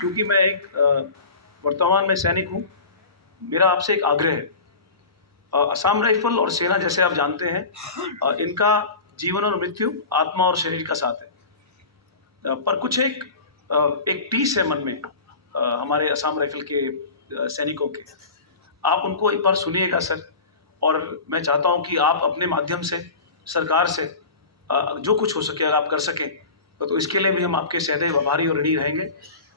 क्योंकि मैं एक वर्तमान में सैनिक हूँ, मेरा आपसे एक आग्रह है। असम राइफल और सेना, जैसे आप जानते हैं, इनका जीवन और मृत्यु आत्मा और शरीर का साथ है। पर कुछ एक टीस है मन में हमारे असम राइफल के सैनिकों के। आप उनको एक बार सुनिएगा सर, और मैं चाहता हूं कि आप अपने माध्यम से सरकार से जो कुछ हो सके अगर आप कर सकें तो इसके लिए भी हम आपके सदैव आभारी और ऋणी रहेंगे,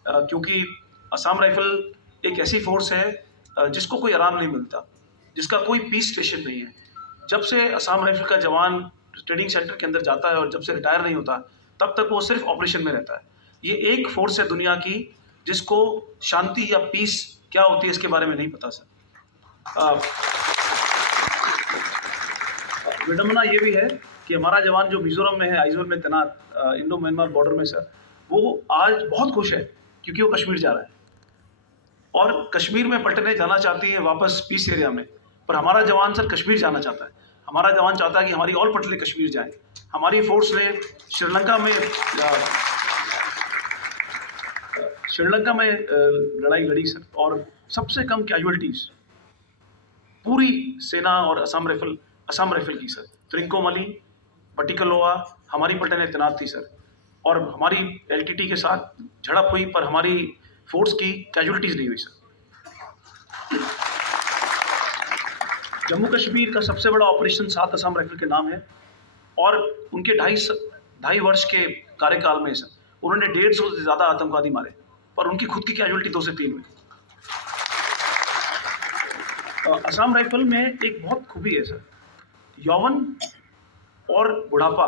क्योंकि असम राइफल एक ऐसी फोर्स है जिसको कोई आराम नहीं मिलता, जिसका कोई पीस स्टेशन नहीं है। जब से असम राइफल का जवान ट्रेनिंग सेंटर के अंदर जाता है और जब से रिटायर नहीं होता, तब तक वो सिर्फ ऑपरेशन में रहता है। ये एक फोर्स है दुनिया की जिसको शांति या पीस क्या होती है इसके बारे में नहीं पता सर। विडम्बना ये भी है कि हमारा जवान जो मिजोरम में है, आइजोल में तैनात इंडो म्यांमार बॉर्डर में सर, वो आज बहुत खुश है क्योंकि वो कश्मीर जा रहा है और कश्मीर में पलटने जाना चाहती है वापस पीस एरिया में। पर हमारा जवान सर कश्मीर जाना चाहता है। हमारा जवान चाहता है कि हमारी ऑल पटले कश्मीर जाएं। हमारी फोर्स ने श्रीलंका में लड़ाई लड़ी सर, और सबसे कम कैजुअलिटीज पूरी सेना और असम राइफल की सर। त्रिंकोमाली, बटिकलोआ हमारी पलटनें तैनात थी सर, और हमारी एलटीटी के साथ झड़प हुई पर हमारी फोर्स की कैजुअलिटीज नहीं हुई सर। जम्मू कश्मीर का सबसे बड़ा ऑपरेशन 7 असम राइफल के नाम है, और उनके 2.5 वर्ष के कार्यकाल में सर उन्होंने 150 से ज़्यादा आतंकवादी मारे, पर उनकी खुद की कैजुअलिटी 2 से 3 हुई। असम राइफल में एक बहुत खूबी है सर, यौवन और बुढ़ापा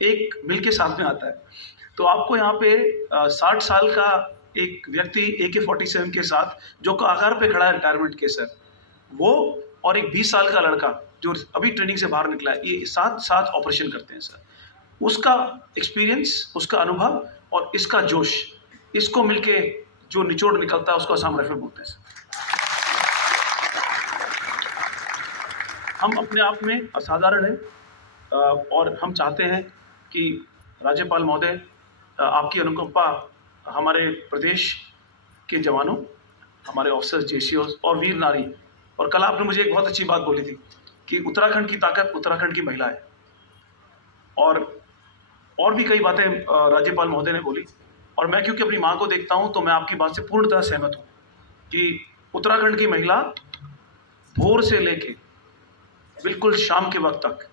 एक मिल के साथ में आता है। तो आपको यहाँ पे 60 साल का एक व्यक्ति AK-47 के साथ जो कगार पे खड़ा है रिटायरमेंट के सर, वो और एक 20 साल का लड़का जो अभी ट्रेनिंग से बाहर निकला है, ये साथ ऑपरेशन करते हैं सर। उसका एक्सपीरियंस, उसका अनुभव और इसका जोश, इसको मिलके जो निचोड़ निकलता है उसको असम राइफल बोलते हैं सर। हम अपने आप में असाधारण हैं, और हम चाहते हैं कि राज्यपाल महोदय आपकी अनुकंपा हमारे प्रदेश के जवानों, हमारे ऑफिसर्स, जेसीओ और वीर नारी। और कल आपने मुझे एक बहुत अच्छी बात बोली थी कि उत्तराखंड की ताकत उत्तराखंड की महिला है, और भी कई बातें राज्यपाल महोदय ने बोली। और मैं क्योंकि अपनी माँ को देखता हूँ तो मैं आपकी बात से पूर्णतः सहमत हूँ कि उत्तराखंड की महिला भोर से लेके बिल्कुल शाम के वक्त तक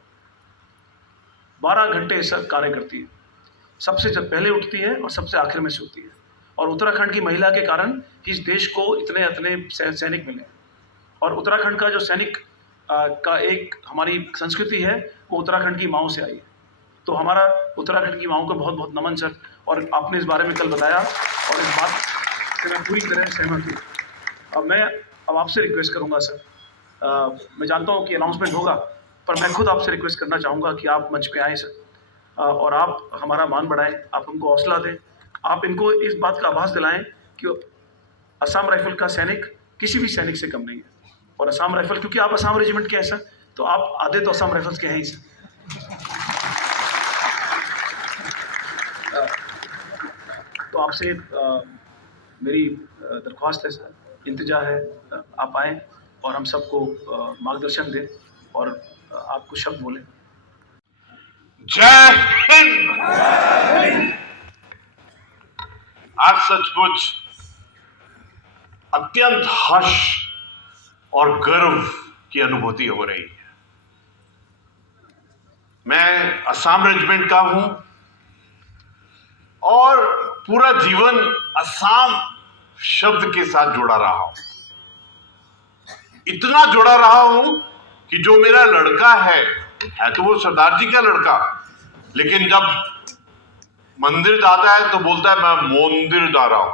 12 घंटे सर कार्य करती है। सबसे जब पहले उठती है और सबसे आखिर में सोती है, और उत्तराखंड की महिला के कारण इस देश को इतने सैनिक मिले। और उत्तराखंड का जो सैनिक का एक हमारी संस्कृति है वो उत्तराखंड की माँओं से आई है। तो हमारा उत्तराखंड की माँओं को बहुत बहुत नमन सर, और आपने इस बारे में कल बताया और इस बात से मैं पूरी तरह सहमत हूँ। अब आपसे रिक्वेस्ट करूँगा सर, मैं जानता हूँ कि अनाउंसमेंट होगा, पर मैं खुद आपसे रिक्वेस्ट करना चाहूँगा कि आप मंच पे आएँ सर, और आप हमारा मान बढ़ाएं, आप हमको हौसला दें, आप इनको इस बात का आभास दिलाएं कि असम राइफल का सैनिक किसी भी सैनिक से कम नहीं है। और असम राइफल, क्योंकि आप असम रेजिमेंट के हैं सर, तो आप आधे तो असम राइफल्स के हैं ही सर। तो आपसे मेरी दरख्वास्त है सर, इंतजा है, आप आएँ और हम सबको मार्गदर्शन दें और आप कुछ शब्द बोलें। जय हिंद। आज सचमुच अत्यंत हर्ष और गर्व की अनुभूति हो रही है। मैं असम रेजिमेंट का हूं और पूरा जीवन असम शब्द के साथ जुड़ा रहा हूं। इतना जुड़ा रहा हूं कि जो मेरा लड़का है तो वो सरदार जी का लड़का, लेकिन जब मंदिर जाता है तो बोलता है मैं मोंदिर जा रहा हूं।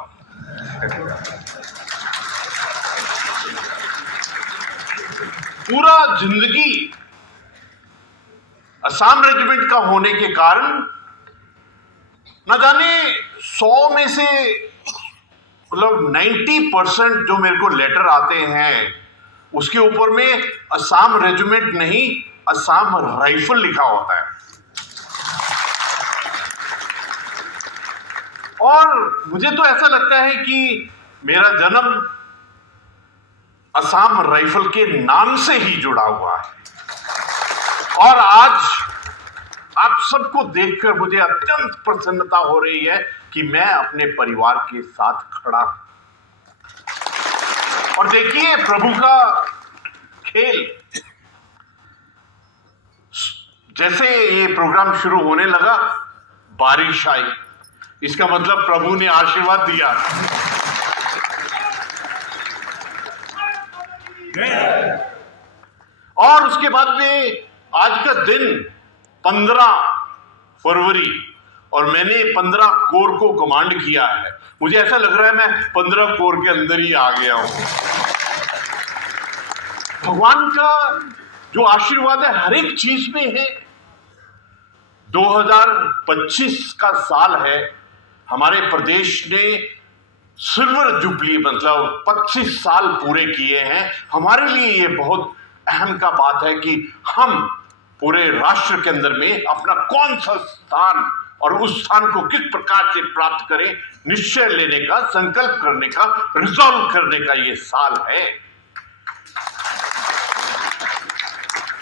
पूरा जिंदगी असम रेजिमेंट का होने के कारण न जाने 100 में से मतलब 90% जो मेरे को लेटर आते हैं उसके ऊपर में असम रेजिमेंट नहीं, असम राइफल लिखा होता है। और मुझे तो ऐसा लगता है कि मेरा जन्म असम राइफल के नाम से ही जुड़ा हुआ है। और आज आप सबको देखकर मुझे अत्यंत प्रसन्नता हो रही है कि मैं अपने परिवार के साथ खड़ा हूं। और देखिए प्रभु का खेल, जैसे ये प्रोग्राम शुरू होने लगा बारिश आई, इसका मतलब प्रभु ने आशीर्वाद दिया। और उसके बाद में आज का दिन 15 फरवरी, और मैंने 15 कोर को कमांड किया है। मुझे ऐसा लग रहा है मैं 15 कोर के अंदर ही आ गया हूं। भगवान का जो आशीर्वाद है हर एक चीज में है। 2025 का साल है, हमारे प्रदेश ने सिल्वर जुबली मतलब 25 साल पूरे किए हैं। हमारे लिए ये बहुत अहम का बात है कि हम पूरे राष्ट्र के अंदर में अपना कौन सा स्थान और उस स्थान को किस प्रकार से प्राप्त करें, निश्चय लेने का, संकल्प करने का, रिजॉल्व करने का ये साल है।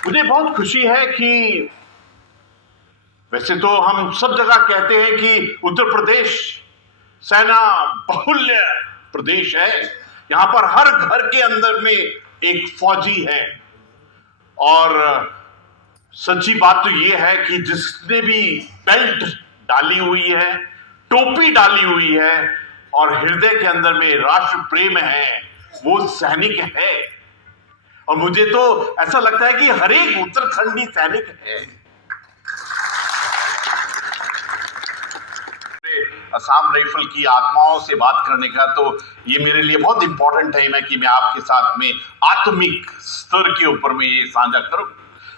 मुझे बहुत खुशी है कि वैसे तो हम सब जगह कहते हैं कि उत्तर प्रदेश सेना बहुल्य प्रदेश है, यहां पर हर घर के अंदर में एक फौजी है। और सच्ची बात तो यह है कि जिसने भी बेल्ट डाली हुई है, टोपी डाली हुई है और हृदय के अंदर में राष्ट्र प्रेम है, वो सैनिक है। और मुझे तो ऐसा लगता है कि हर एक उत्तराखंडी सैनिक है। असम राइफल की आत्माओं से बात करने का तो ये मेरे लिए बहुत इंपॉर्टेंट टाइम है कि मैं आपके साथ में आत्मिक स्तर के ऊपर में ये साझा करूं।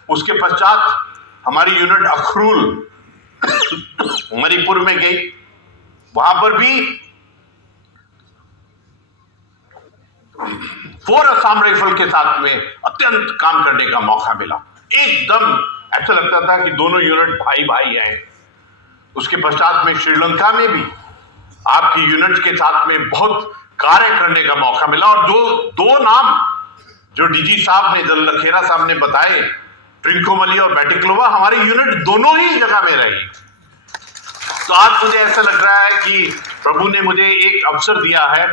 उसके पश्चात हमारी यूनिट अखरूल मणिपुर में गई, वहां पर भी 4 असम राइफल के साथ में अत्यंत काम करने का मौका मिला। एकदम ऐसा लगता था कि दोनों यूनिट भाई भाई हैं। उसके पश्चात में श्रीलंका में भी आपकी यूनिट के साथ में बहुत कार्य करने का मौका मिला। और दो नाम जो डीजी साहब ने, जनरल लखेरा साहब ने बताए, ट्रिंकोमली और बैटिक्लोवा, हमारी यूनिट दोनों ही जगह में रही। तो आज मुझे ऐसा लग रहा है कि प्रभु ने मुझे एक अवसर दिया है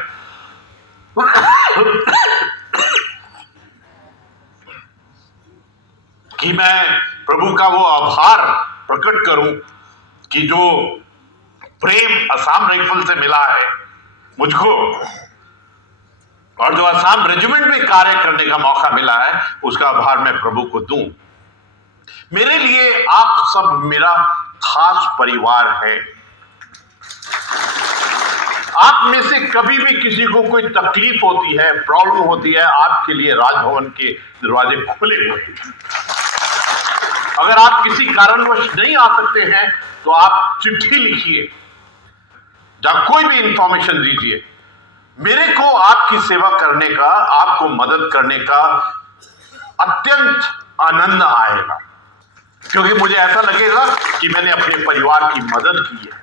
कि मैं प्रभु का वो आभार प्रकट करूं कि जो प्रेम असम राइफल से मिला है मुझको, और जो असम रेजिमेंट में कार्य करने का मौका मिला है, उसका आभार मैं प्रभु को दूं। मेरे लिए आप सब मेरा खास परिवार है। आप में से कभी भी किसी को कोई तकलीफ होती है, प्रॉब्लम होती है, आपके लिए राजभवन के दरवाजे खुले हुए हैं। अगर आप किसी कारणवश नहीं आ सकते हैं तो आप चिट्ठी लिखिए, जब कोई भी इंफॉर्मेशन दीजिए। मेरे को आपकी सेवा करने का, आपको मदद करने का अत्यंत आनंद आएगा, क्योंकि मुझे ऐसा लगेगा कि मैंने अपने परिवार की मदद की है।